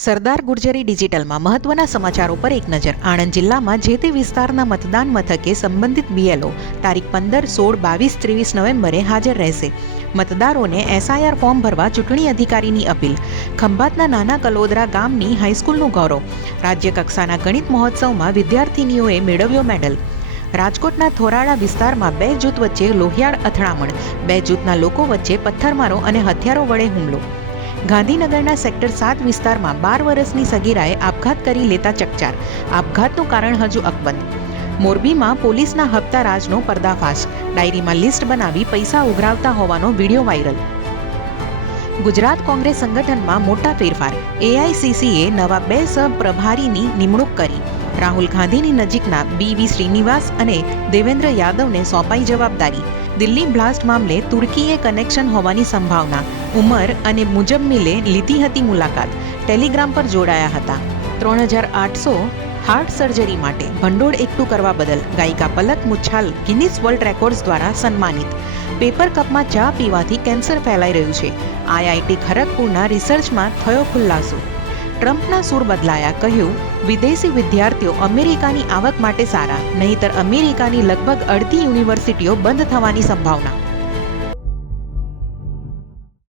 સરદાર ગુર્જરી ડિજિટલમાં મહત્વના સમાચારો પર એક નજર. આણંદ જિલ્લામાં જે તે વિસ્તારના મતદાન મથકે સંબંધિત બીએલઓ તારીખ પંદર સોળ બાવીસ ત્રેવીસ નવેમ્બરે હાજર રહેશે. મતદારોને એસઆઈઆર ફોર્મ ભરવા ચૂંટણી અધિકારીની અપીલ. ખંભાતના નાના કલોદરા ગામની હાઈસ્કૂલનું ગૌરવ. રાજ્ય કક્ષાના ગણિત મહોત્સવમાં વિદ્યાર્થિનીઓએ મેળવ્યો મેડલ. રાજકોટના થોરાળા વિસ્તારમાં બે જૂથ વચ્ચે લોહિયાળ અથડામણ. બે જૂથના લોકો વચ્ચે પથ્થરમારો અને હથિયારો વડે હુમલો. ગાંધીનગરના સેક્ટર સાત વિસ્તારમાં બાર વર્ષની સગીરાએ આપઘાત કરી લેતા ચકચાર. આપઘાતનું કારણ હજુ અકબંધ. મોરબીમાં પોલીસના હપ્તા રાજનો પર્દાફાશ. ડાયરીમાં લિસ્ટ બનાવી પૈસા ઉઘરાવતા હોવાનો વીડિયો વાયરલ. ગુજરાત કોંગ્રેસ સંગઠનમાં મોટા ફેરફાર. એઆઈસીસીએ નવા બે સહપ્રભારીની નિમણૂક કરી. રાહુલ ગાંધીની નજીકના બીવી શ્રીનિવાસ અને દેવેન્દ્ર યાદવને સોંપાઈ જવાબદારી. દિલ્હી બ્લાસ્ટ મામલે તુર્કીએ કનેક્શન હોવાની સંભાવના. ઉમર અને મુજમ્મિલે લીધી હતી મુલાકાત. ટેલિગ્રામ પર જોડાયા હતા. ત્રણ હજાર આઠસો હાર્ટ સર્જરી માટે ભંડોળ એકઠું કરવા બદલ ગાયિકા Palak Muchhal Guinness World Records દ્વારા સન્માનિત. પેપર કપમાં ચા પીવાથી કેન્સર ફેલાઈ રહ્યું છે. આઈઆઈટી ખરગપુરના રિસર્ચમાં થયો ખુલાસો. ટ્રમ્પના સૂર બદલાયા કહ્યું, વિદેશી વિદ્યાર્થીઓ અમેરિકાની આવક માટે સારા, નહીંતર અમેરિકાની લગભગ અડધી યુનિવર્સિટીઓ બંધ થવાની સંભાવના.